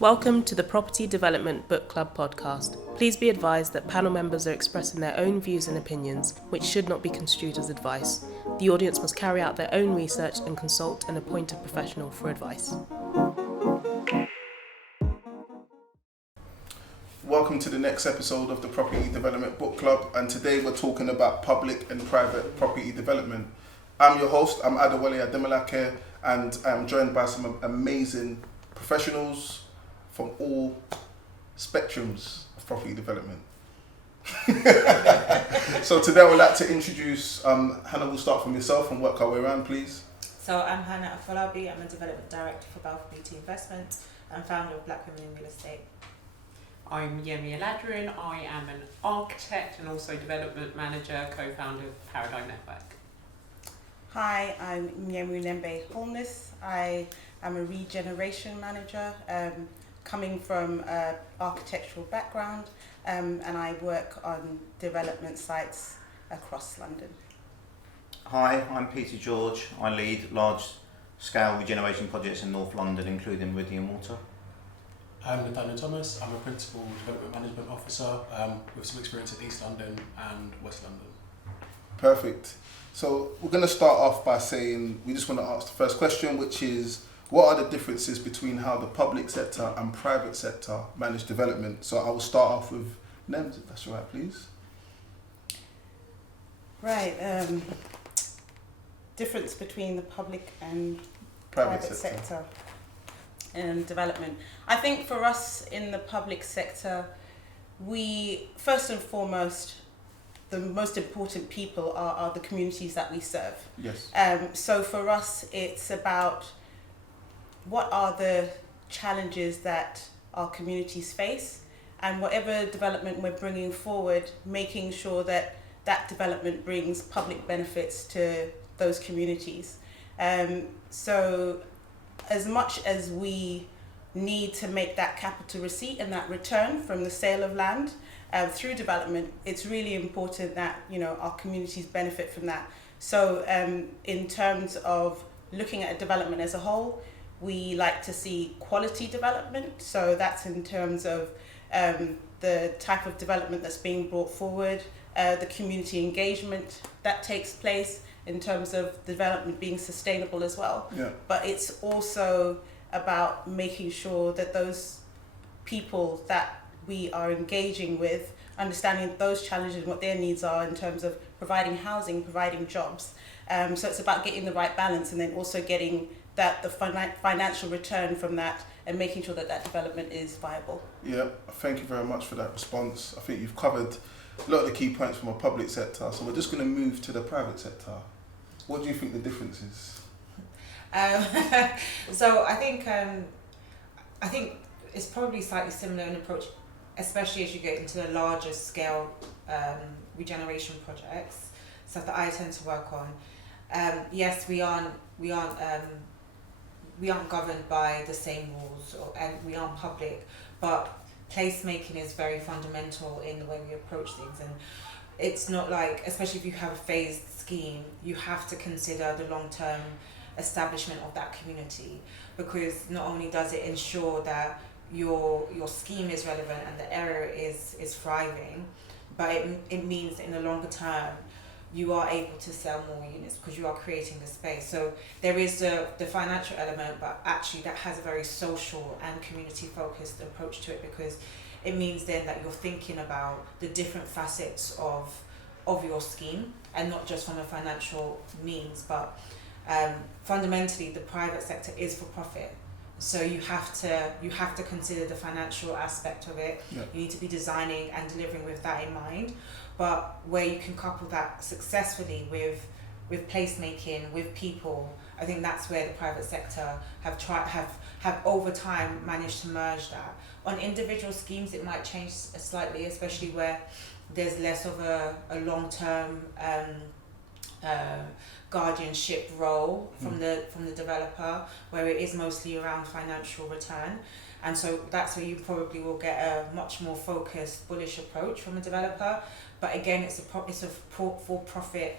Welcome to the Property Development Book Club podcast. Please be advised that panel members are expressing their own views and opinions, which should not be construed as advice. The audience must carry out their own research and consult an appointed professional for advice. Welcome to the next episode of the Property Development Book Club, and today we're talking about public and private property development. I'm your host, I'm ADEWOLE, and I'm joined by some amazing professionals from all spectrums of property development. So today I would like to introduce, Hannah, we'll start from yourself and work our way around, please. So I'm HANNA AFOLABI, I'm a development director for Balfour Beauty Investments and founder of Black Women in Real Estate. I'm YEMI ALADERUN, I am an architect and also development manager, co-founder of Paradigm Network. Hi, I'm NYEMU HOLNESS. I am a regeneration manager coming from an architectural background, and I work on development sites across London. Hi, I'm Peter George. I lead large-scale regeneration projects in North London, including Wood and Water. I'm Nathaniel. I'm a Principal Development Management Officer with some experience in East London and West London. Perfect. So we're going to start off by saying, we just want to ask the first question, which is, what are the differences between how the public sector and private sector manage development? So I will start off with NHEMBE, if that's all right, please. Right. Difference between the public and private sector and development. I think for us in the public sector, we, first and foremost, the most important people are the communities that we serve. Yes. So for us, it's about what are the challenges that our communities face, and whatever development we're bringing forward, making sure that that development brings public benefits to those communities. So as much as we need to make that capital receipt and that return from the sale of land through development, it's really important that our communities benefit from that. So in terms of looking at development as a whole, we like to see quality development. So that's in terms of the type of development that's being brought forward, the community engagement that takes place in terms of development being sustainable as well. Yeah. But it's also about making sure that those people that we are engaging with, understanding those challenges and what their needs are in terms of providing housing, providing jobs. So it's about getting the right balance and then also getting the financial return from that and making sure that that development is viable. Yeah, thank you very much for that response. I think you've covered a lot of the key points from a public sector. So we're just going to move to the private sector. What do you think the difference is? So I think it's probably slightly similar in approach, especially as you get into the larger scale regeneration projects, stuff that I tend to work on. Yes, we aren't governed by the same rules, and we aren't public, but placemaking is very fundamental in the way we approach things. And it's not like, especially if you have a phased scheme, you have to consider the long-term establishment of that community, because not only does it ensure that your scheme is relevant and the area is thriving, but it means in the longer term you are able to sell more units because you are creating the space. So there is the financial element, but actually that has a very social and community focused approach to it, because it means then that you're thinking about the different facets of your scheme and not just from a financial means, but fundamentally the private sector is for profit. So you have to consider the financial aspect of it. Yeah. You need to be designing and delivering with that in mind. But where you can couple that successfully with placemaking, with people, I think that's where the private sector have over time managed to merge that. On individual schemes, it might change slightly, especially where there's less of a long-term guardianship role from the developer, where it is mostly around financial return. And so that's where you probably will get a much more focused, bullish approach from a developer. But again, it's a for-profit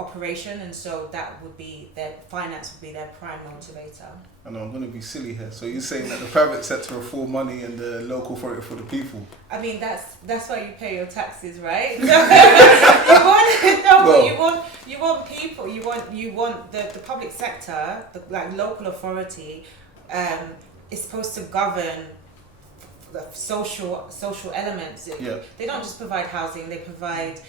operation, and so that would be their finance would be their prime motivator. I know I'm going to be silly here. So you're saying that the private sector are for money and the local authority for the people? I mean, that's why you pay your taxes, right? You want people. You want the public sector, the like local authority, is supposed to govern the social elements. Yeah. They don't just provide housing. They provide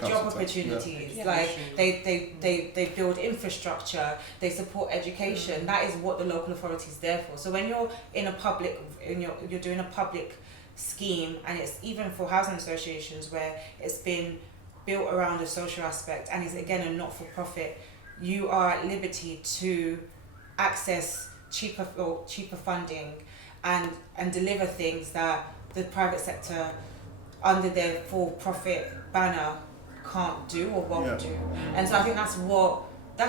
job opportunities. Yeah. Like they build infrastructure. They support education. That is what the local authority is there for. So when you're in a public, you're doing a public scheme, and it's even for housing associations where it's been built around a social aspect and is again a not-for-profit, you are at liberty to access cheaper funding and deliver things that the private sector under their for-profit banner can't do or won't do. And so I think that's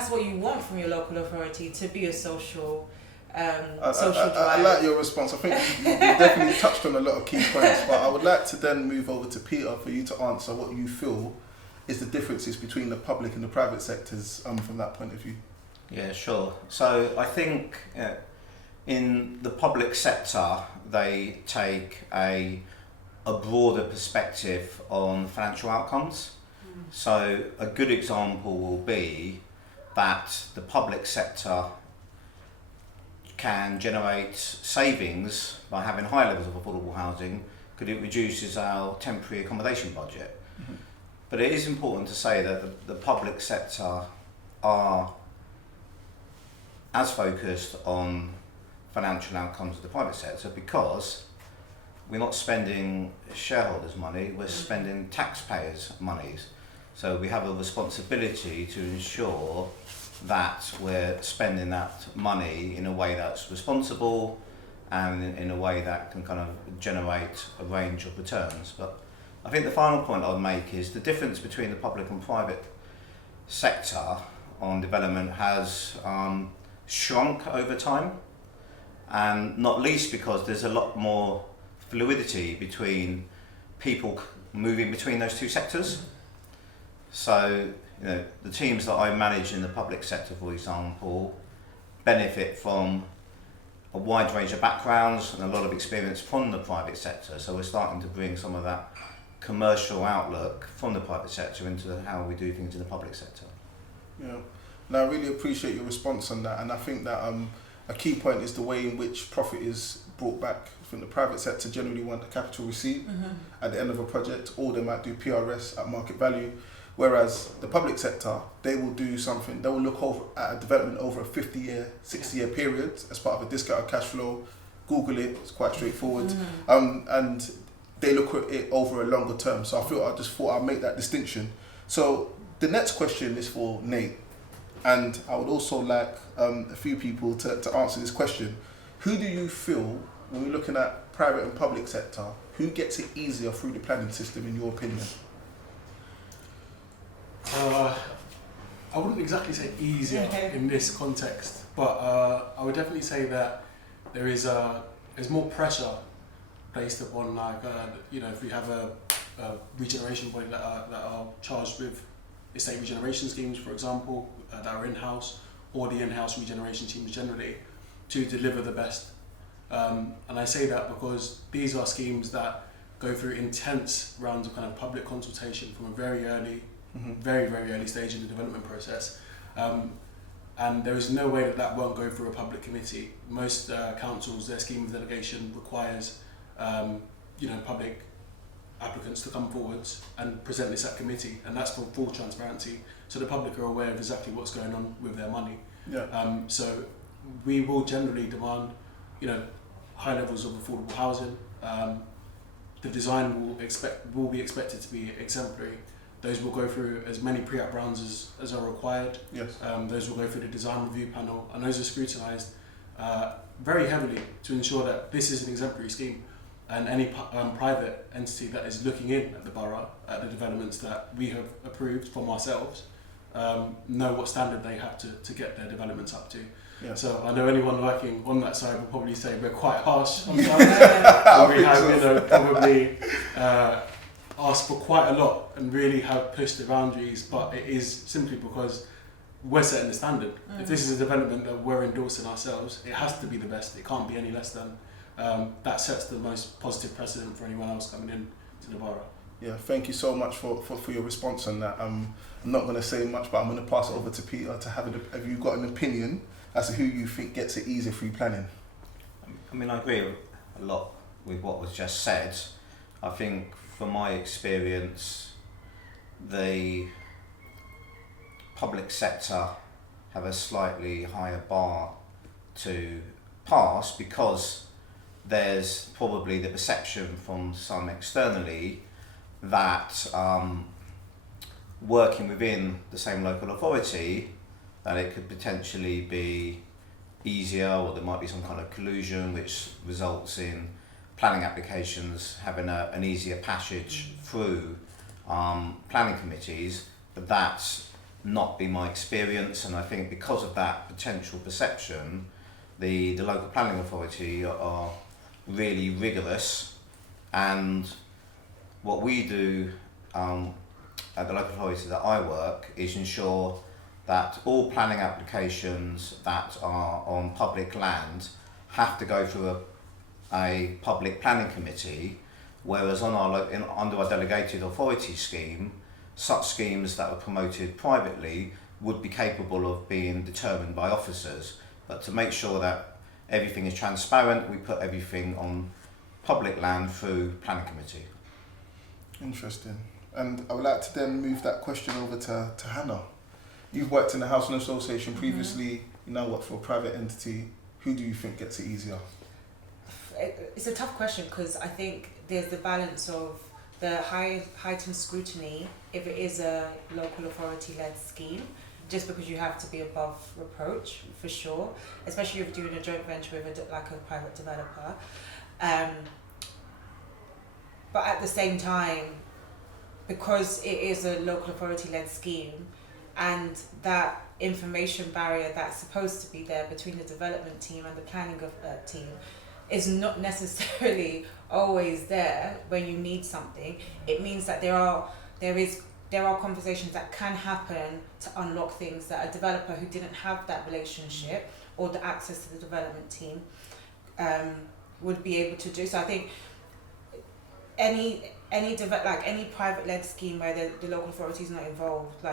what you want from your local authority, to be a social drive. I like your response. I think you definitely touched on a lot of key points, but I would like to then move over to Peter for you to answer what you feel is the differences between the public and the private sectors from that point of view. Yeah, sure. So I think in the public sector, they take a broader perspective on financial outcomes. So a good example will be that the public sector can generate savings by having high levels of affordable housing because it reduces our temporary accommodation budget. Mm-hmm. But it is important to say that the public sector are as focused on financial outcomes as the private sector, because we're not spending shareholders' money, we're spending taxpayers' monies. So we have a responsibility to ensure that we're spending that money in a way that's responsible and in a way that can kind of generate a range of returns. But I think the final point I would make is the difference between the public and private sector on development has shrunk over time, and not least because there's a lot more fluidity between people moving between those two sectors. So, you know, the teams that I manage in the public sector, for example, benefit from a wide range of backgrounds and a lot of experience from the private sector. So we're starting to bring some of that commercial outlook from the private sector into how we do things in the public sector. Yeah, and I really appreciate your response on that, and I think that a key point is the way in which profit is brought back. I think the private sector generally want a capital receipt at the end of a project, or they might do PRS at market value, whereas the public sector, they will do something, they will look over at a development over a 50-year, 60-year period as part of a discounted cash flow. Google it, it's quite straightforward. And they look at it over a longer term. So I just thought I'd make that distinction. So the next question is for Nate, and I would also like a few people to answer this question. Who do you feel, when we're looking at private and public sector, who gets it easier through the planning system in your opinion? I wouldn't exactly say easier in this context, but I would definitely say that there's more pressure based upon, like, if we have a regeneration body that are charged with estate regeneration schemes, for example, that are in-house, or the in-house regeneration teams generally, to deliver the best. And I say that because these are schemes that go through intense rounds of kind of public consultation from a very early, very, very early stage in the development process. And there is no way that won't go through a public committee. Most councils, their scheme of delegation requires public applicants to come forwards and present this at committee, and that's for full transparency, so the public are aware of exactly what's going on with their money. So we will generally demand high levels of affordable housing. The design will be expected to be exemplary. Those will go through as many pre-app rounds as are required. Those will go through the design review panel, and those are scrutinised very heavily to ensure that this is an exemplary scheme, and any private entity that is looking in at the borough, at the developments that we have approved from ourselves, know what standard they have to get their developments up to. So I know anyone working on that side will probably say we're quite harsh on some. We have probably asked for quite a lot and really have pushed the boundaries, but it is simply because we're setting the standard. If this is a development that we're endorsing ourselves, it has to be the best. It can't be any less than. That sets the most positive precedent for anyone else coming in to the borough. Yeah, thank you so much for your response on that. I'm not going to say much, but I'm going to pass it over to Peter to have you got an opinion as to who you think gets it easier through planning? I mean, I agree a lot with what was just said. I think from my experience, the public sector have a slightly higher bar to pass because there's probably the perception from some externally that working within the same local authority, that it could potentially be easier, or there might be some kind of collusion which results in planning applications having an easier passage through planning committees, but that's not been my experience, and I think because of that potential perception, the local planning authority are really rigorous, and what we do at the local authority that I work is ensure that all planning applications that are on public land have to go through a public planning committee, whereas on under our delegated authority scheme, such schemes that are promoted privately would be capable of being determined by officers. But to make sure that everything is transparent, we put everything on public land through planning committee. Interesting. And I would like to then move that question over to Hannah. You've worked in the Housing Association previously, you now work for a private entity. Who do you think gets it easier? It's a tough question because I think there's the balance of the heightened scrutiny if it is a local authority-led scheme, just because you have to be above reproach, for sure, especially if you're doing a joint venture with a private developer. But at the same time, because it is a local authority-led scheme, and that information barrier that's supposed to be there between the development team and the planning team is not necessarily always there when you need something, it means that there are conversations that can happen to unlock things that a developer who didn't have that relationship or the access to the development team would be able to do. So I think any private-led scheme where the local authority is not involved,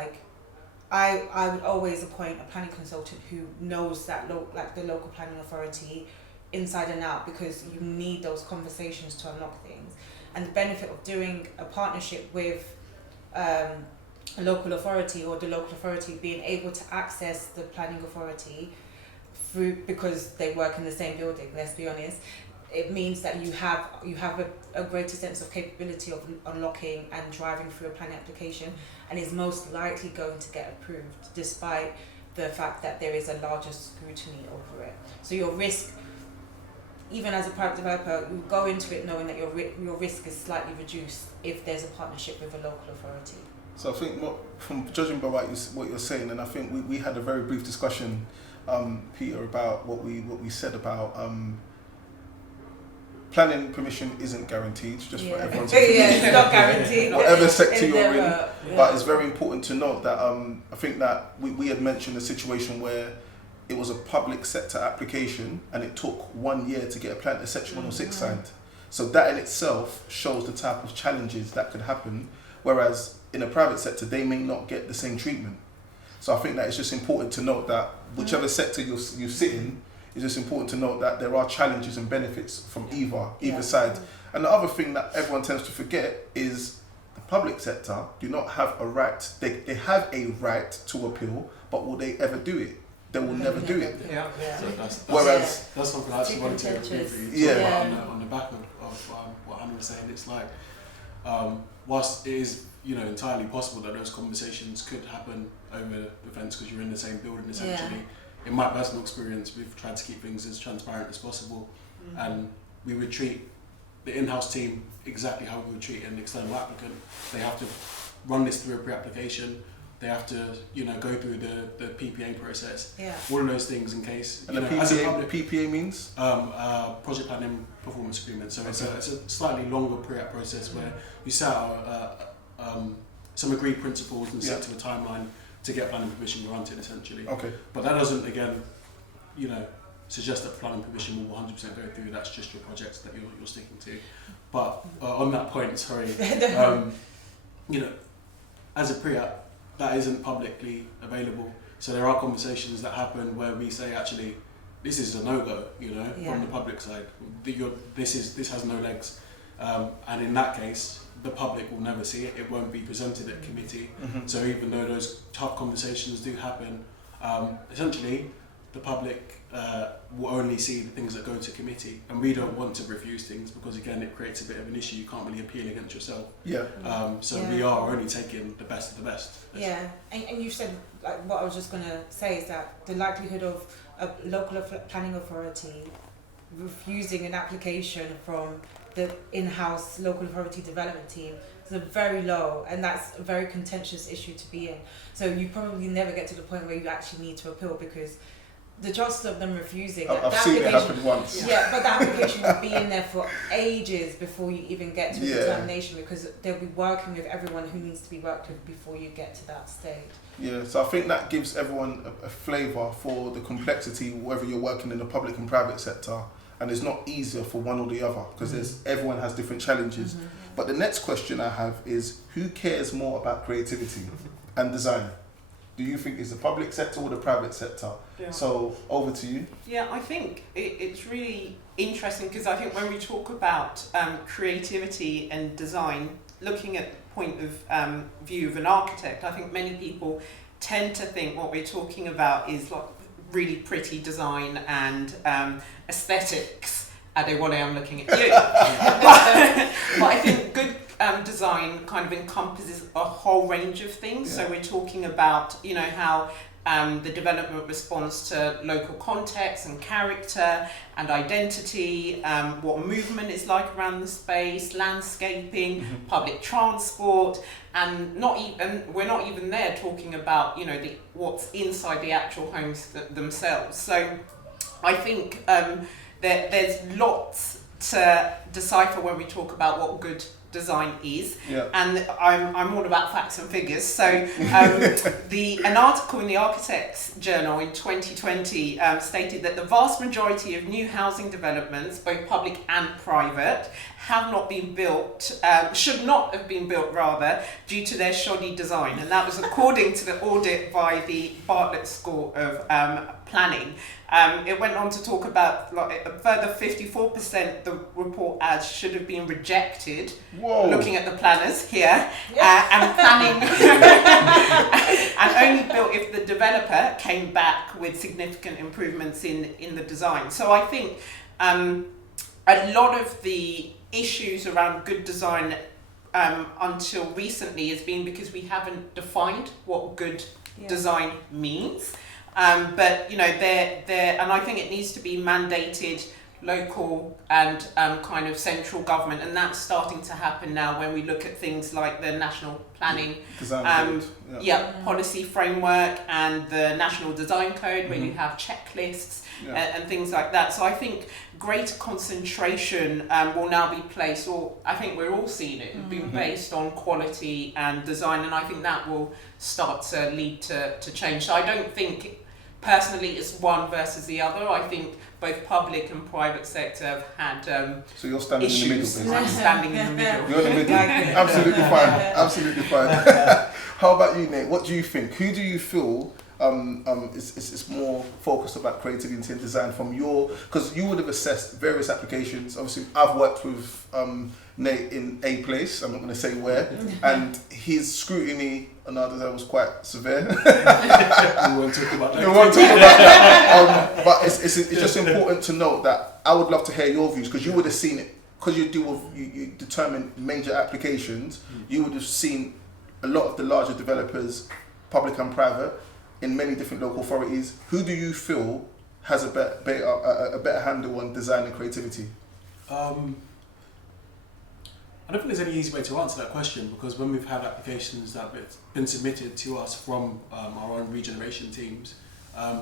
I would always appoint a planning consultant who knows that the local planning authority inside and out, because you need those conversations to unlock things. And the benefit of doing a partnership with a local authority, or the local authority being able to access the planning authority through, because they work in the same building, let's be honest, it means that you have a greater sense of capability of unlocking and driving through a planning application, and is most likely going to get approved despite the fact that there is a larger scrutiny over it. So your risk, even as a private developer, you go into it knowing that your risk is slightly reduced if there's a partnership with a local authority. So I think from judging by what you're saying, and I think we had a very brief discussion, Peter, about what we said about planning permission isn't guaranteed, just for everyone to it's not guaranteed. Whatever sector you're in, but it's very important to note that I think that we had mentioned a situation where it was a public sector application and it took 1 year to get a Section 106 signed. So that in itself shows the type of challenges that could happen, whereas in a private sector they may not get the same treatment. So I think that it's just important to note that whichever sector you sit in, it's just important to note that there are challenges and benefits from either side. And the other thing that everyone tends to forget is the public sector do not have a right, they have a right to appeal, but will they ever do it? They will never do it. So Whereas that's something I actually wanted to agree with you. On the back of what Hannah was saying, it's like, whilst it is entirely possible that those conversations could happen over the fence because you're in the same building essentially. In my personal experience, we've tried to keep things as transparent as possible, and we would treat the in-house team exactly how we would treat an external applicant. They have to run this through a pre-application they have to, go through the PPA process. Yeah. All of those things in case. And the PPA means? Project planning performance agreement. So it's a slightly longer pre-app process where you set out some agreed principles and set to a timeline to get planning permission granted, essentially. Okay. But that doesn't, again, suggest that planning permission will 100% go through. That's just your projects that you're sticking to. But on that point, sorry, as a pre-app, that isn't publicly available. So there are conversations that happen where we say, actually, this is a no-go, from the public side. This has no legs. And in that case, the public will never see it. It won't be presented at committee. Mm-hmm. So even though those tough conversations do happen, essentially, the public will only see the things that go to committee, and we don't want to refuse things because, again, it creates a bit of an issue. You can't really appeal against yourself. Yeah. We are only taking the best of the best. Yeah, and you said, like, what I was just going to say is that the likelihood of a local planning authority refusing an application from the in-house local authority development team is very low, and that's a very contentious issue to be in. So you probably never get to the point where you actually need to appeal, because the chances of them refusing I've seen it happen once. Yeah, but the application will be in there for ages before you even get to a determination, because they'll be working with everyone who needs to be worked with before you get to that stage. Yeah, so I think that gives everyone a flavour for the complexity, whether you're working in the public and private sector, and it's not easier for one or the other, because everyone has different challenges. Mm-hmm. But the next question I have is, who cares more about creativity and design? Do you think it's the public sector or the private sector? Yeah. So over to you. Yeah, I think it's really interesting, because I think when we talk about creativity and design, looking at the point of view of an architect, I think many people tend to think what we're talking about is like really pretty design and aesthetics. ADEWOLE, I'm looking at you. But I think good design kind of encompasses a whole range of things. Yeah. So we're talking about, how the development responds to local context and character and identity, what movement is like around the space, landscaping, public transport, and we're not even there talking about, what's inside the actual homes themselves. So I think there's lots to decipher when we talk about what good design is, and I'm all about facts and figures. So an article in the Architects Journal in 2020 stated that the vast majority of new housing developments, both public and private, have not been built, should not have been built rather, due to their shoddy design, and that was according to the audit by the Bartlett School of Planning. It went on to talk about like a further 54% the report adds should have been rejected. Whoa. Looking at the planners here, and planning, and only built if the developer came back with significant improvements in the design. So I think a lot of the issues around good design until recently has been because we haven't defined what good design means. But there, and I think it needs to be mandated local and kind of central government, and that's starting to happen now when we look at things like the National Planning Policy Framework and the National Design Code, where you have checklists and things like that. So I think greater concentration will now be placed, or I think we're all seeing it, being based on quality and design, and I think that will start to lead to change. So I don't think personally it's one versus the other. I think both public and private sector have had so you're standing issues. in the middle, I'm standing in the middle. You're in the middle. Absolutely fine. Absolutely fine. How about you, Nate? What do you think? Who do you feel is more focused about creativity and design from your? Because you would have assessed various applications. Obviously, I've worked with Nate in a place. I'm not going to say where, and his scrutiny on our design was quite severe. We won't talk about that. We won't talk about that. But it's just important to note that I would love to hear your views, because you would have seen it. Because you deal with you determine major applications. You would have seen a lot of the larger developers, public and private, in many different local authorities. Who do you feel has a better handle on design and creativity? I don't think there's any easy way to answer that question, because when we've had applications that have been submitted to us from our own regeneration teams,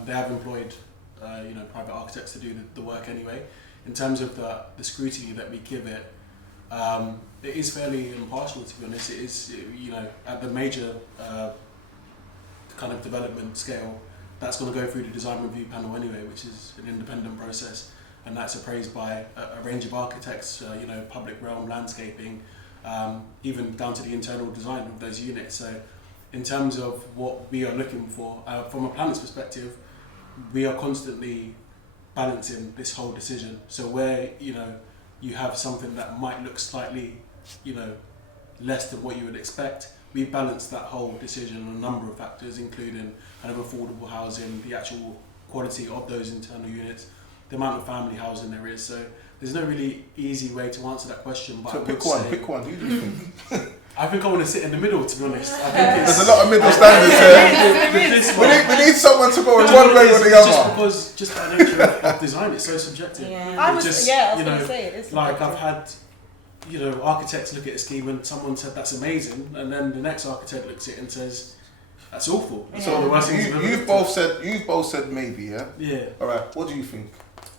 they have employed private architects to do the work anyway. In terms of the scrutiny that we give it, it is fairly impartial, to be honest. It is, at the major kind of development scale, that's going to go through the design review panel anyway, which is an independent process, and that's appraised by a range of architects, public realm, landscaping, even down to the internal design of those units. So in terms of what we are looking for, from a planner's perspective, we are constantly balancing this whole decision. So where, you have something that might look slightly, less than what you would expect, we balance that whole decision on a number of factors, including kind of affordable housing, the actual quality of those internal units, the amount of family housing there is. So there's no really easy way to answer that question. But So pick one. Who do you think? I think I want to sit in the middle, to be honest. I think There's a lot of middle standards here. We need someone to go one way or the Just other. because, just by nature of design, it's so subjective. Yeah. I was Just, going to say it is like subjective. I've had, architects look at a scheme and someone said that's amazing, and then the next architect looks at it and says that's awful. It's one of the worst things you've ever You've looked at. both said maybe, yeah. Yeah. All right. What do you think?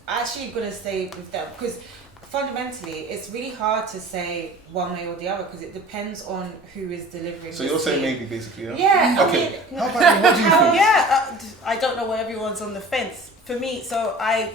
Actually gonna stay with that, because fundamentally it's really hard to say one way or the other, because it depends on who is delivering. So the you're saying scheme. maybe, basically, yeah? Yeah. Okay. I mean, How about you? What do you think? Yeah, I don't know where everyone's on the fence. For me, so I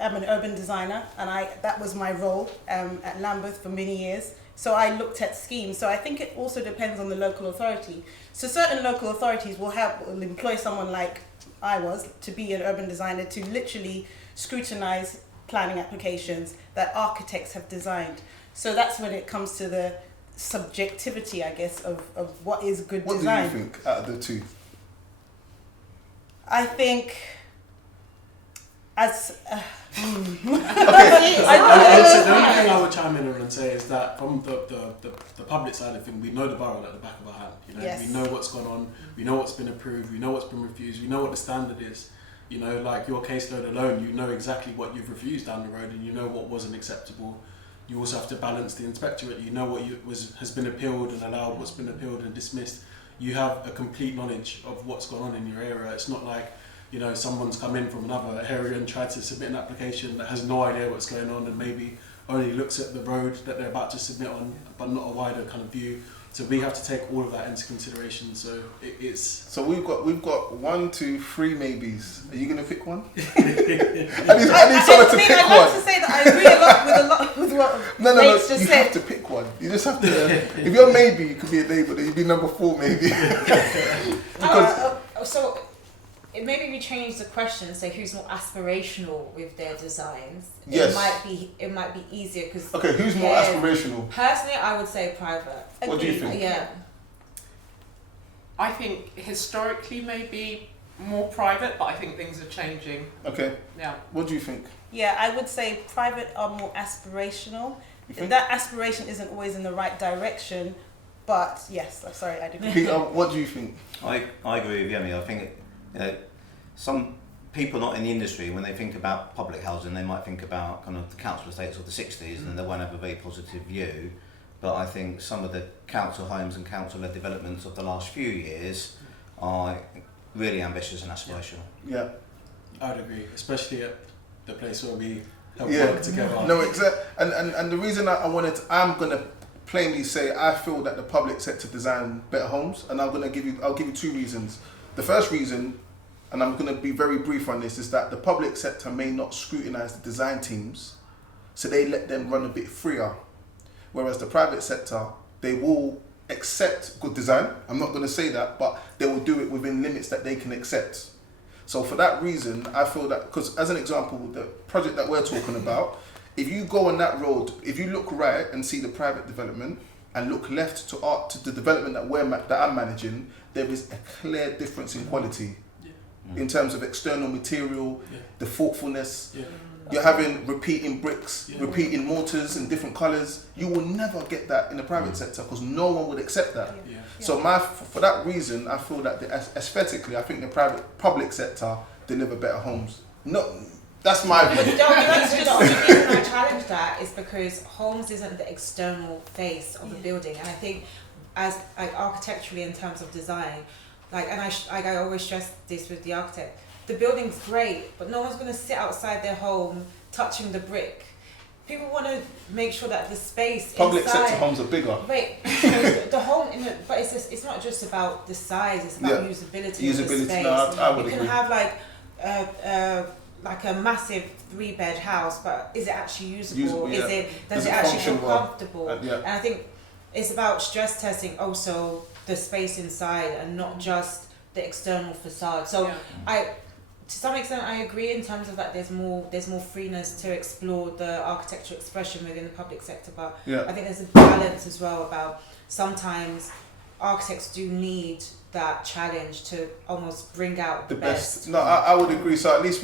am an urban designer, and that was my role at Lambeth for many years. So I looked at schemes. So I think it also depends on the local authority. So certain local authorities will employ someone like I was to be an urban designer to literally scrutinize planning applications that architects have designed. So that's when it comes to the subjectivity, I guess, of what is good What design. do you think out of the two? I think as Okay. The only thing I would chime in on and say is that from the public side of things, we know the borough at the back of our hand. Yes. We know what's gone on, we know what's been approved, we know what's been refused, we know what the standard is. Like your caseload alone, you know exactly what you've refused down the road, and you know what wasn't acceptable. You also have to balance the inspectorate. You know what has been appealed and allowed, what's been appealed and dismissed. You have a complete knowledge of what's gone on in your area. It's not like someone's come in from another area and tried to submit an application that has no idea what's going on and maybe only looks at the road that they're about to submit on, but not a wider kind of view. So we have to take all of that into consideration. So it's. So we've got 1, 2, 3 maybes. Are you gonna pick one? I need someone to pick I'd one. like to say that I agree a lot with what No. Nate's just You said. have to pick one. You just have to. If you're maybe, you could be a neighbour. Then you'd be number 4, maybe. So maybe we change the question and say who's more aspirational with their designs. Yes. It might be easier because. Okay, who's more aspirational? Personally, I would say private. What do you think? Yeah. I think historically maybe more private, but I think things are changing. Okay. Yeah. What do you think? Yeah, I would say private are more aspirational. That aspiration isn't always in the right direction, but yes, sorry, I didn't. Peter, what do you think? I agree with Yemi. I think some people not in the industry, when they think about public housing, they might think about kind of the council estates of the 60s and they won't have a very positive view. But I think some of the council homes and council-led developments of the last few years are really ambitious and aspirational. Yeah. I would agree, especially at the place where we help work together. No, exactly. And the reason I'm going to plainly say I feel that the public sector design better homes, and I'll give you 2 reasons. The first reason, and I'm going to be very brief on this, is that the public sector may not scrutinise the design teams, so they let them run a bit freer. Whereas the private sector, they will accept good design. I'm not going to say that, but they will do it within limits that they can accept. So for that reason, I feel that, because as an example, the project that we're talking about, if you go on that road, if you look right and see the private development and look left to the development that I'm managing, there is a clear difference in quality in terms of external material, the thoughtfulness. You're having repeating bricks, repeating mortars in different colours. You will never get that in the private sector because no one would accept that. So for that reason, I feel that aesthetically, I think the public sector deliver better homes. That's my But view. the only reason I challenge that is because homes isn't the external face of the building, and I think as like architecturally in terms of design, like, and I always stress this with the architect, the building's great, but no one's going to sit outside their home touching the brick. People want to make sure that the space Public inside, sector homes are bigger. Wait, the home, but it's not just about the size; it's about usability of the space. No, I would you can agree. have like a massive 3-bed house, but is it actually usable? Does Does it it actually feel function well? comfortable? Yeah. And I think it's about stress testing also the space inside and not just the external facade. So to some extent, I agree in terms of that there's more freeness to explore the architectural expression within the public sector, but I think there's a balance as well about sometimes architects do need that challenge to almost bring out the best. No, I would agree. So at least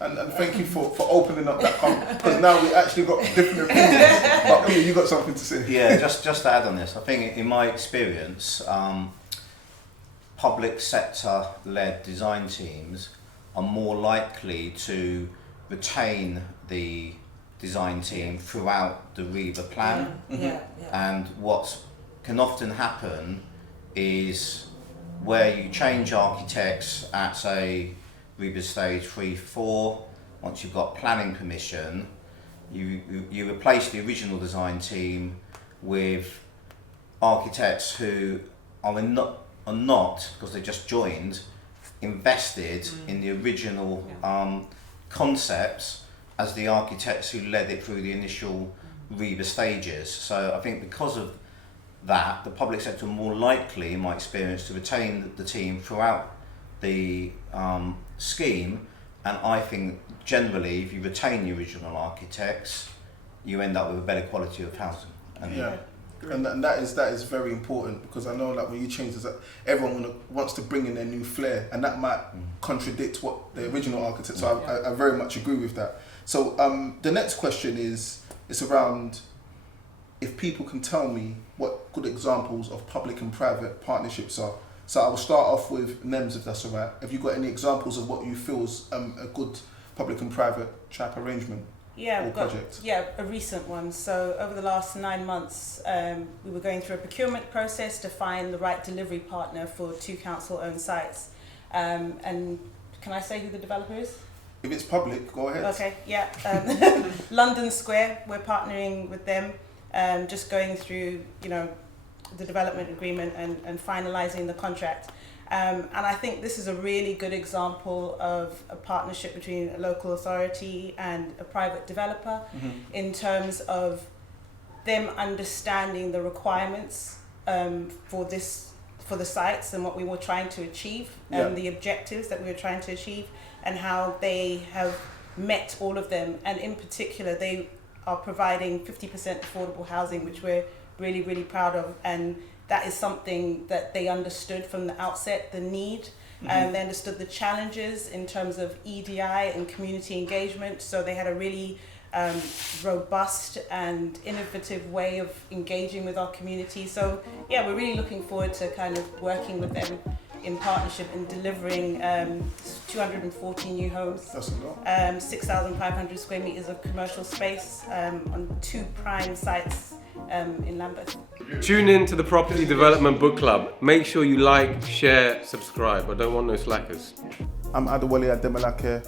and thank you for opening up that because now we actually got different opinions. But Peter, you got something to say? Yeah, just to add on this, I think in my experience, public sector led design teams are more likely to retain the design team throughout the REBA plan. And what can often happen is where you change architects at, say, REBA stage 3, 4, once you've got planning permission, you replace the original design team with architects who are not because they just joined, invested in the original concepts as the architects who led it through the initial REBA stages. So I think because of that, the public sector are more likely, in my experience, to retain the team throughout the scheme, and I think generally if you retain the original architects, you end up with a better quality of housing. And that is very important, because I know like when you change this, everyone wants to bring in their new flair, and that might contradict what the original architect. So I very much agree with that. So the next question is around if people can tell me what good examples of public and private partnerships are. So I will start off with NEMS, if that's all right. Have you got any examples of what you feel is a good public and private type arrangement? Yeah, or we've got project? a recent one. So over the last 9 months, we were going through a procurement process to find the right delivery partner for 2 council-owned sites. And can I say who the developer is? If it's public, go ahead. Okay, yeah. London Square, we're partnering with them, just going through, the development agreement and finalising the contract. And I think this is a really good example of a partnership between a local authority and a private developer in terms of them understanding the requirements for the sites and what we were trying to achieve and the objectives that we were trying to achieve, and how they have met all of them. And in particular, they are providing 50% affordable housing, which we're really, really proud of. And that is something that they understood from the outset, the need, and they understood the challenges in terms of EDI and community engagement. So they had a really robust and innovative way of engaging with our community. So yeah, we're really looking forward to kind of working with them in partnership and delivering 240 new homes. That's a lot. 6,500 square meters of commercial space on 2 prime sites in Lambeth. Tune in to the Property Development Book Club. Make sure you like, share, subscribe. I don't want no slackers. I'm ADEMOLAKE,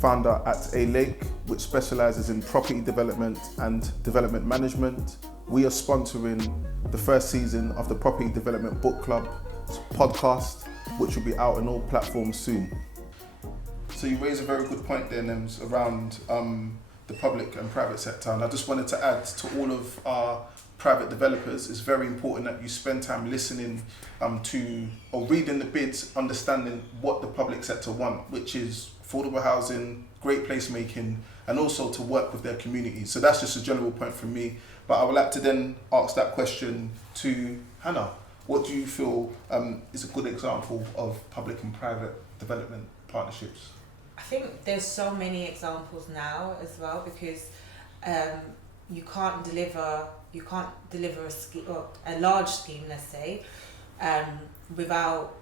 founder at ALADERUN, which specialises in property development and development management. We are sponsoring the first season of the Property Development Book Club podcast, which will be out on all platforms soon. So you raise a very good point there, Nems, around the public and private sector, and I just wanted to add to all of our private developers, it's very important that you spend time listening to or reading the bids, understanding what the public sector want, which is affordable housing, great placemaking, and also to work with their communities. So that's just a general point from me, but I would like to then ask that question to Hannah. What do you feel is a good example of public and private development partnerships? I think there's so many examples now as well, because you can't deliver a scheme, or a large scheme, let's say, without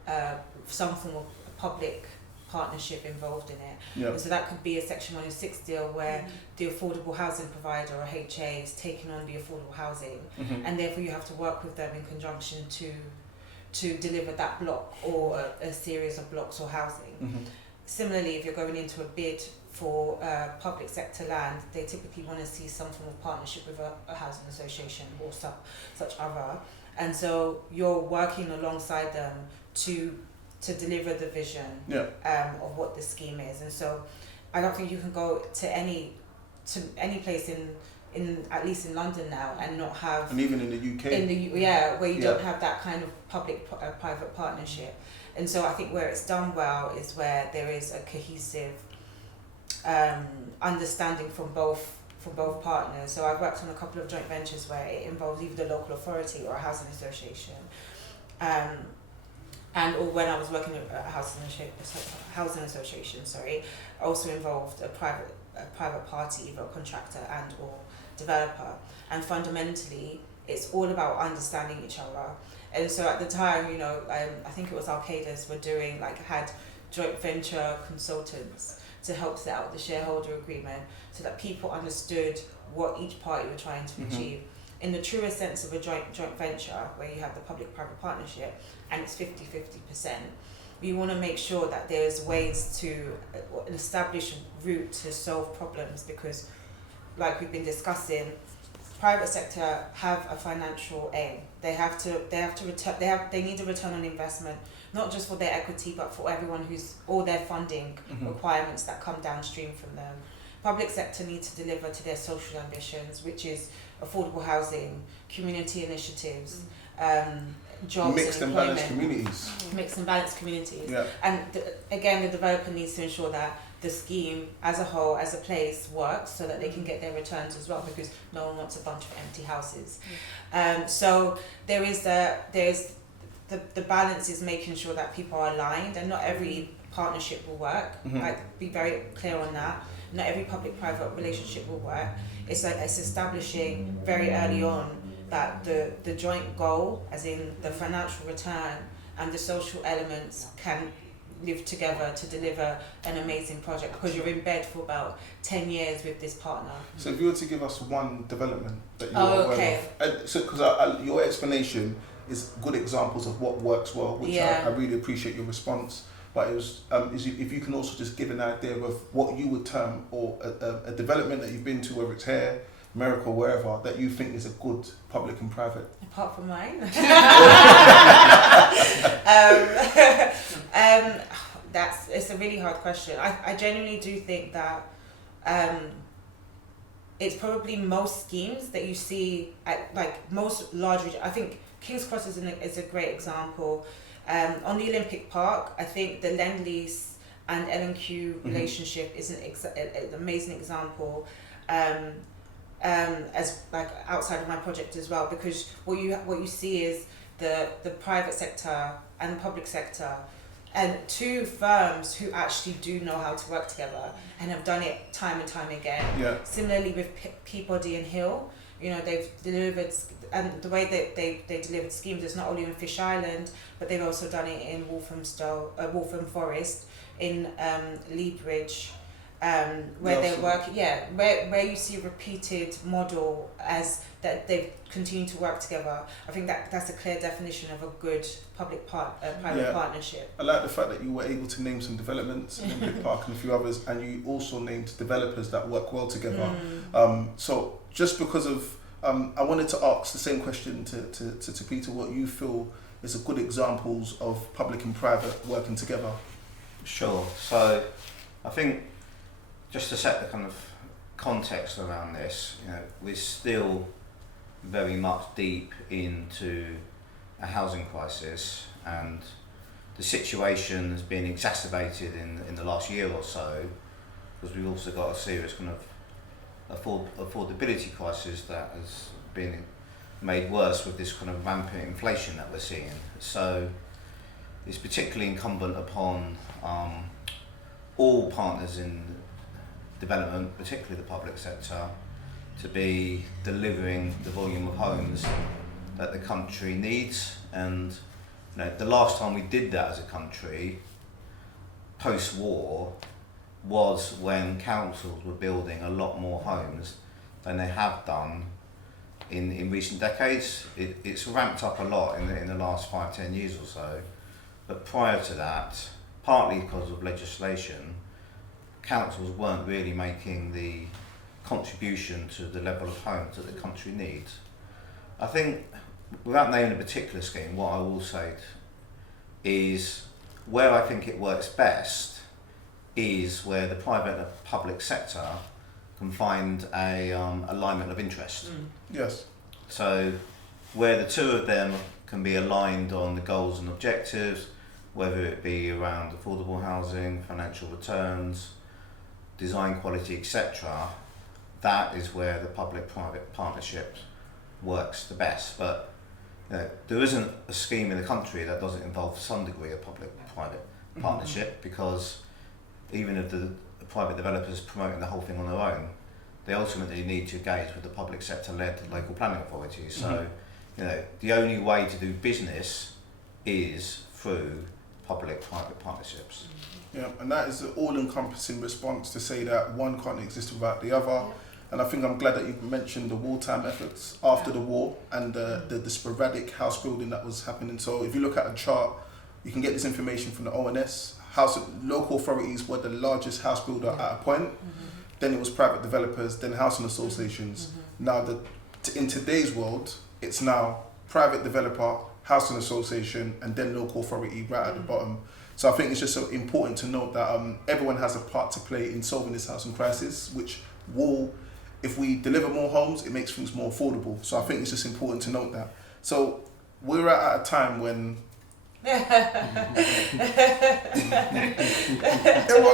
some form of public partnership involved in it. Yeah. And so that could be a Section 106 deal where the affordable housing provider or HA is taking on the affordable housing, and therefore you have to work with them in conjunction to deliver that block or a series of blocks or housing. Similarly, if you're going into a bid for public sector land, they typically want to see some form of partnership with a housing association or such other. And so you're working alongside them to deliver the vision of what the scheme is. And so I don't think you can go to any place in at least in London now and not have, and even in the UK, where you don't have that kind of public-private partnership. And so I think where it's done well is where there is a cohesive understanding from both partners. So I've worked on a couple of joint ventures where it involves either the local authority or a housing association, or when I was working at a housing association, also involved a private party, either a contractor and or developer. And fundamentally, it's all about understanding each other. And so at the time, I think it was Arcadis had joint venture consultants to help set out the shareholder agreement so that people understood what each party were trying to achieve. In the truest sense of a joint venture, where you have the public-private partnership and it's 50-50%, we want to make sure that there's ways to establish a route to solve problems, because like we've been discussing, private sector have a financial aim. They need a return on investment, not just for their equity, but for everyone all their funding requirements that come downstream from them. Public sector need to deliver to their social ambitions, which is affordable housing, community initiatives, jobs, mixed and balanced communities. Mixed and balanced communities. Yeah. And again, the developer needs to ensure that the scheme as a whole, as a place, works so that they can get their returns as well, because no one wants a bunch of empty houses. So there's the balance is making sure that people are aligned, and not every partnership will work. Be very clear on that. Not every public-private relationship will work. It's establishing very early on that the joint goal, as in the financial return and the social elements, can live together to deliver an amazing project, because you're in bed for about 10 years with this partner. So if you were to give us one development that you're aware of, because your explanation is good examples of what works well, which I really appreciate your response. But it was if you can also just give an idea of what you would term or a development that you've been to, whether it's here, America, or wherever, that you think is a good public and private. Apart from mine. It's a really hard question. I genuinely do think that it's probably most schemes that you see at most large. I think King's Cross is a great example. On the Olympic Park, I think the Lend-Lease and L&Q relationship is an amazing example. As outside of my project as well, because what you see is the private sector and the public sector, and two firms who actually do know how to work together and have done it time and time again. Similarly with Peabody and Hill, they've delivered, and the way that they delivered schemes is not only in Fish Island, but they've also done it in Waltham Forest, in Lee Bridge, where they work, where you see a repeated model as that they've continued to work together. I think that's a clear definition of a good public private partnership. I like the fact that you were able to name some developments, Olympic Park and a few others, and you also named developers that work well together. So just because of, I wanted to ask the same question to Peter, what you feel is a good examples of public and private working together. Sure. So I think, just to set the kind of context around this, we're still very much deep into a housing crisis, and the situation has been exacerbated in the last year or so, because we've also got a serious kind of affordability crisis that has been made worse with this kind of rampant inflation that we're seeing. So it's particularly incumbent upon all partners in development, particularly the public sector, to be delivering the volume of homes that the country needs. And the last time we did that as a country, post-war was when councils were building a lot more homes than they have done in recent decades. It's ramped up a lot in the last 5-10 years or so, but prior to that, partly because of legislation, councils weren't really making the contribution to the level of homes that the country needs. I think, without naming a particular scheme, what I will say is where I think it works best is where the private and public sector can find a alignment of interest. Yes. So where the two of them can be aligned on the goals and objectives, whether it be around affordable housing, financial returns, design quality, etc., that is where the public-private partnership works the best. But there isn't a scheme in the country that doesn't involve some degree of public-private partnership, because even if the private developers promoting the whole thing on their own, they ultimately need to engage with the public sector-led local planning authorities. So, the only way to do business is through public-private partnerships. Yeah, and that is an all-encompassing response to say that one can't exist without the other. And I think I'm glad that you mentioned the wartime efforts after the war and the sporadic house building that was happening. So if you look at a chart, you can get this information from the ONS. Local authorities were the largest house builder at a point. Then it was private developers, then housing associations. Now, in today's world, it's now private developer, housing association, and then local authority right at the bottom. So I think it's just so important to note that everyone has a part to play in solving this housing crisis, which will, if we deliver more homes, it makes things more affordable. So I think it's just important to note that. So we're at a time when everyone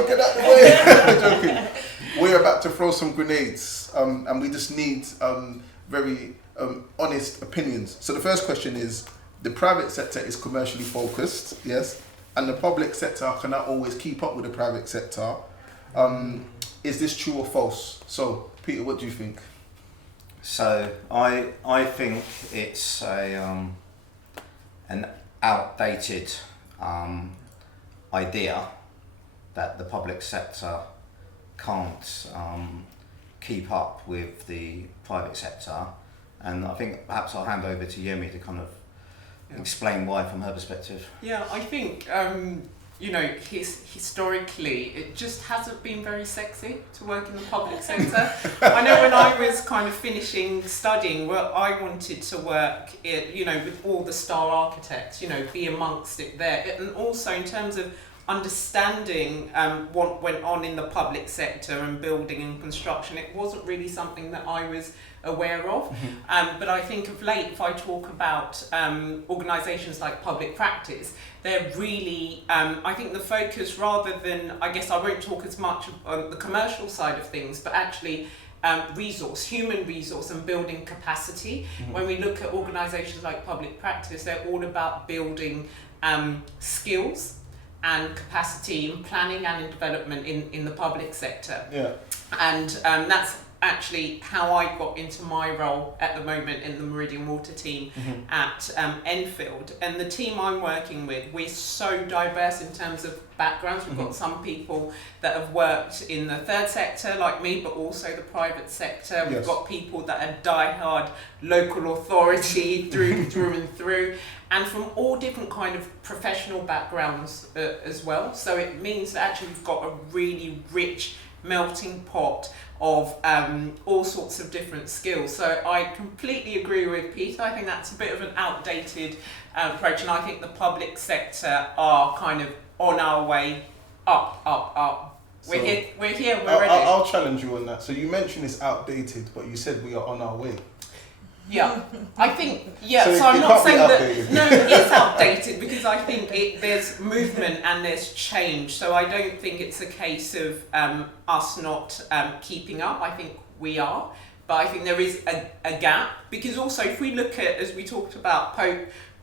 get out the way. Joking. We're about to throw some grenades, and we just need very honest opinions. So the first question is, the private sector is commercially focused, yes, and the public sector cannot always keep up with the private sector. Is this true or false? So, Peter, what do you think? So I think it's an outdated idea that the public sector can't keep up with the private sector, and I think perhaps I'll hand over to Yemi to kind of explain why from her perspective. Yeah, I think historically it just hasn't been very sexy to work in the public sector. I know when I was kind of finishing studying, well, I wanted to work with all the star architects, be amongst it there, and also in terms of understanding what went on in the public sector and building and construction, it wasn't really something that I was aware of. But I think of late, if I talk about organisations like Public Practice, they're really, I think the focus, rather than, I guess I won't talk as much on the commercial side of things, but actually human resource and building capacity. When we look at organisations like Public Practice, they're all about building skills and capacity in planning and in development in the public sector. Yeah. And that's actually how I got into my role at the moment in the Meridian Water team at Enfield. And the team I'm working with, we're so diverse in terms of backgrounds. We've got some people that have worked in the third sector like me, but also the private sector. We've got people that are diehard local authority through and through, and from all different kind of professional backgrounds as well. So it means that actually we've got a really rich melting pot of all sorts of different skills. So I completely agree with Peter. I think that's a bit of an outdated approach, and I think the public sector are kind of on our way up. We're here, we're ready. I'll challenge you on that. So you mentioned it's outdated, but you said we are on our way. Yeah, I think, so it I'm not can't be saying outdated. that, no, it is outdated, because I think there's movement and there's change, so I don't think it's a case of us not keeping up. I think we are, but I think there is a gap, because also if we look at, as we talked about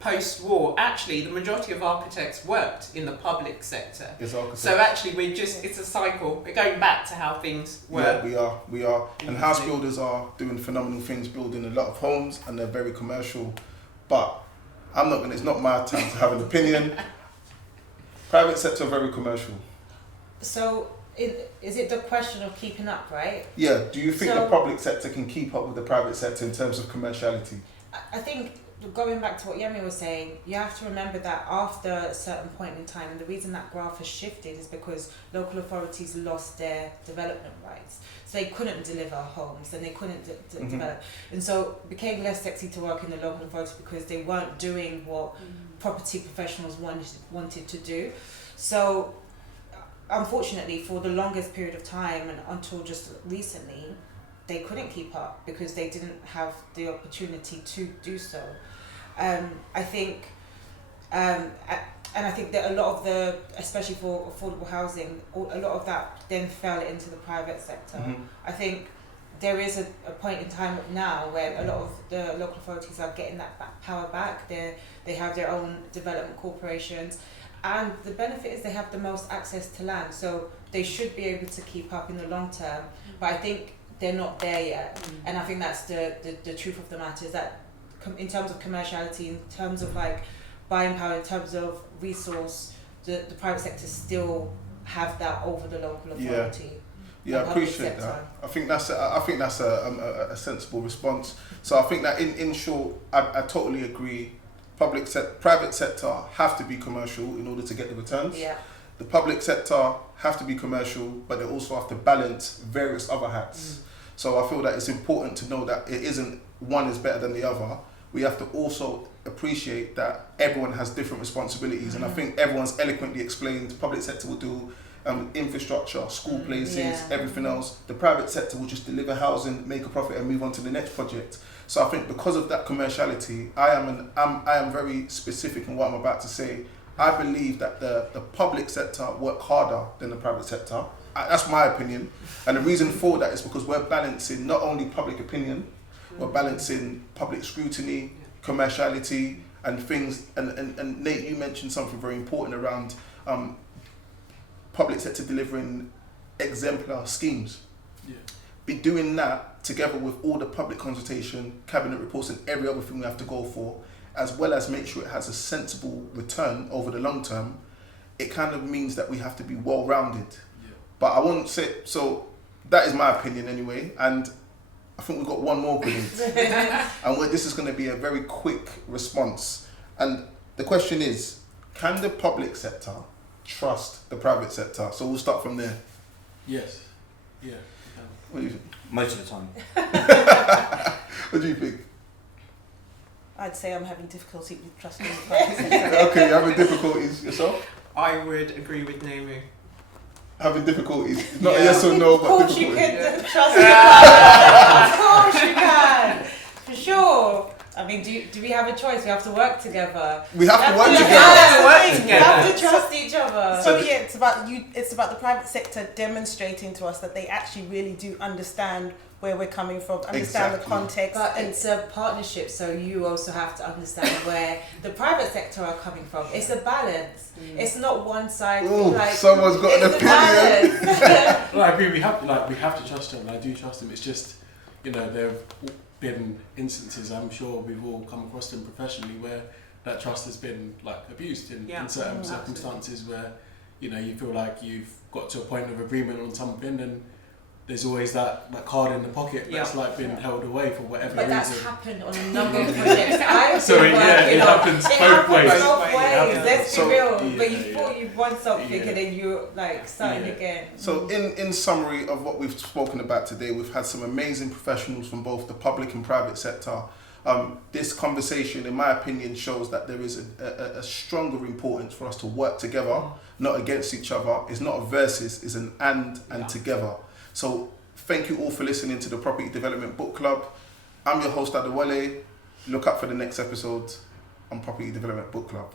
post-war, actually the majority of architects worked in the public sector. So actually it's a cycle. We're going back to how things were. Yeah, we are. And house builders are doing phenomenal things, building a lot of homes, and they're very commercial. But it's not my time to have an opinion. Private sector very commercial. So, is it the question of keeping up, right? Yeah. Do you think So- the public sector can keep up with the private sector in terms of commerciality? I think going back to what Yemi was saying, you have to remember that after a certain point in time, and the reason that graph has shifted is because local authorities lost their development rights. So they couldn't deliver homes and they couldn't develop. And so it became less sexy to work in the local authority because they weren't doing what property professionals wanted to do. So unfortunately, for the longest period of time and until just recently, they couldn't keep up because they didn't have the opportunity to do so. I think, and I think that a lot of the, especially for affordable housing, a lot of that then fell into the private sector. I think there is a point in time now where a lot of the local authorities are getting that power back. They have their own development corporations, and the benefit is they have the most access to land, so they should be able to keep up in the long term. But I think they're not there yet, and I think that's the truth of the matter, is that in terms of commerciality, in terms of like buying power, in terms of resource, the private sector still have that over the local authority. Yeah, I appreciate that. I think that's a sensible response. So I think that in short, I totally agree. Private sector have to be commercial in order to get the returns. Yeah. The public sector have to be commercial, but they also have to balance various other hats. So I feel that it's important to know that it isn't one is better than the other. We have to also appreciate that everyone has different responsibilities, and I think everyone's eloquently explained. Public sector will do infrastructure, school places, everything else. The private sector will just deliver housing, make a profit, and move on to the next project. So I think because of that commerciality, I am very specific in what I'm about to say. I believe that the public sector work harder than the private sector. That's my opinion, and the reason for that is because we're balancing not only public opinion, we're balancing public scrutiny, commerciality, and things. And Nate, you mentioned something very important around public sector delivering exemplar schemes. Yeah. Be doing that together with all the public consultation, cabinet reports, and every other thing we have to go for, as well as make sure it has a sensible return over the long term. It kind of means that we have to be well-rounded. Yeah. But I won't say, so that is my opinion anyway, and I think we've got one more brilliant. And this is going to be a very quick response. And the question is, can the public sector trust the private sector? So we'll start from there. Yes. Yeah. What do you think? Most of the time. What do you think? I'd say I'm having difficulty with trusting the private sector. Okay, you're having difficulties yourself? I would agree with NYEMU. Having difficulties? Not a yes or no, Of but course you difficulties. can trust the private. Of course you can, for sure. I mean, do we have a choice? We have to work together. We have to work Yeah, together. we have to trust each other. So yeah, it's about the private sector demonstrating to us that they actually really do understand where we're coming from, understand the Exactly. context. But it's a partnership, so you also have to understand where the private sector are coming from. It's a balance. It's not one side. Ooh, like, someone's got an it's a opinion. balance. Well, I agree. We have to trust him, and I do trust him. It's just, there have been instances, I'm sure we've all come across them professionally, where that trust has been abused in certain circumstances where you feel like you've got to a point of agreement on something, and there's always that card in the pocket that's been held away for whatever But reason. that's happened on a number of projects. I've Sorry, been yeah, working it on. happens It both ways. happens both It ways. happens. Let's be So- real. But you Yeah, thought you won something, Yeah. and then you're starting Yeah. again. So in summary of what we've spoken about today, we've had some amazing professionals from both the public and private sector. This conversation, in my opinion, shows that there is a stronger importance for us to work together, not against each other. It's not a versus, it's an and together. So thank you all for listening to the Property Development Book Club. I'm your host, ADEWOLE. Look up for the next episode on Property Development Book Club.